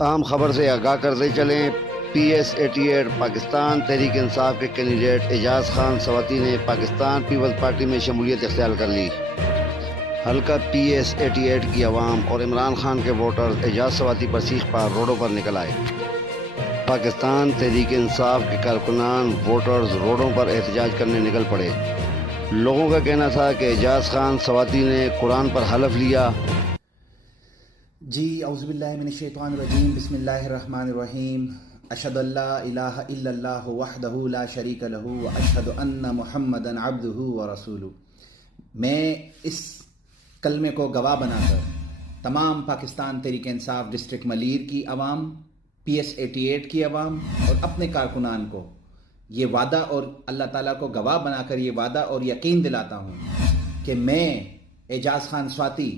اہم خبر سے آگاہ کرتے چلیں، پی ایس 88 پاکستان تحریک انصاف کے کینڈیڈیٹ اعجاز خان سواتی نے پاکستان پیپلز پارٹی میں شمولیت اختیار کر لی۔ حلقہ پی ایس 88 کی عوام اور عمران خان کے ووٹرز اعجاز سواتی پر سیخ پار روڈوں پر نکل آئے۔ پاکستان تحریک انصاف کے کارکنان ووٹرز روڈوں پر احتجاج کرنے نکل پڑے۔ لوگوں کا کہنا تھا کہ اعجاز خان سواتی نے قرآن پر حلف لیا۔ جی اعوذ باللہ من الشیطان الرجیم، بسم اللہ الرحمن الرحیم، اشہد ان لا الہ الا اللہ وحدہ لا شریک لہ واشہد ان محمدا عبدہ ورسولہ۔ میں اس کلمے کو گواہ بنا کر تمام پاکستان تحریک انصاف ڈسٹرکٹ ملیر کی عوام، پی ایس 88 کی عوام اور اپنے کارکنان کو یہ وعدہ اور اللہ تعالیٰ کو گواہ بنا کر یہ وعدہ اور یقین دلاتا ہوں کہ میں Ijaz Khan Swati,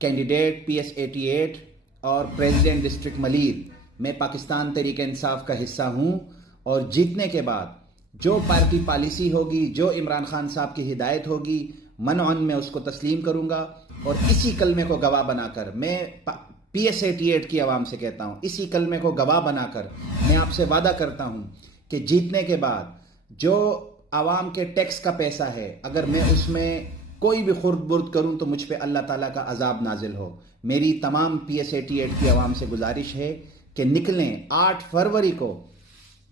candidate P S 88 اور پریزیڈنٹ ڈسٹرکٹ ملیر، میں پاکستان تحریک انصاف کا حصہ ہوں، اور جیتنے کے بعد جو پارٹی پالیسی ہوگی، جو عمران خان صاحب کی ہدایت ہوگی، منعن میں اس کو تسلیم کروں گا۔ اور اسی کلمے کو گواہ بنا کر میں پی ایس 88 کی عوام سے کہتا ہوں، اسی کلمے کو گواہ بنا کر میں آپ سے وعدہ کرتا ہوں کہ جیتنے کے بعد جو عوام کے ٹیکس کا پیسہ ہے، اگر میں اس میں کوئی بھی خرد برد کروں تو مجھ پہ اللہ تعالیٰ کا عذاب نازل ہو۔ میری تمام پی ایس 88 کی عوام سے گزارش ہے کہ نکلیں۔ 8 فروری کو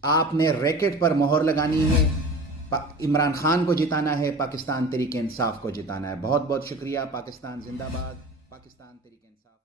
آپ نے ریکٹ پر مہر لگانی ہے، عمران خان کو جتانا ہے، پاکستان تحریک انصاف کو جتانا ہے۔ بہت بہت شکریہ۔ پاکستان زندہ باد، پاکستان تحریک انصاف۔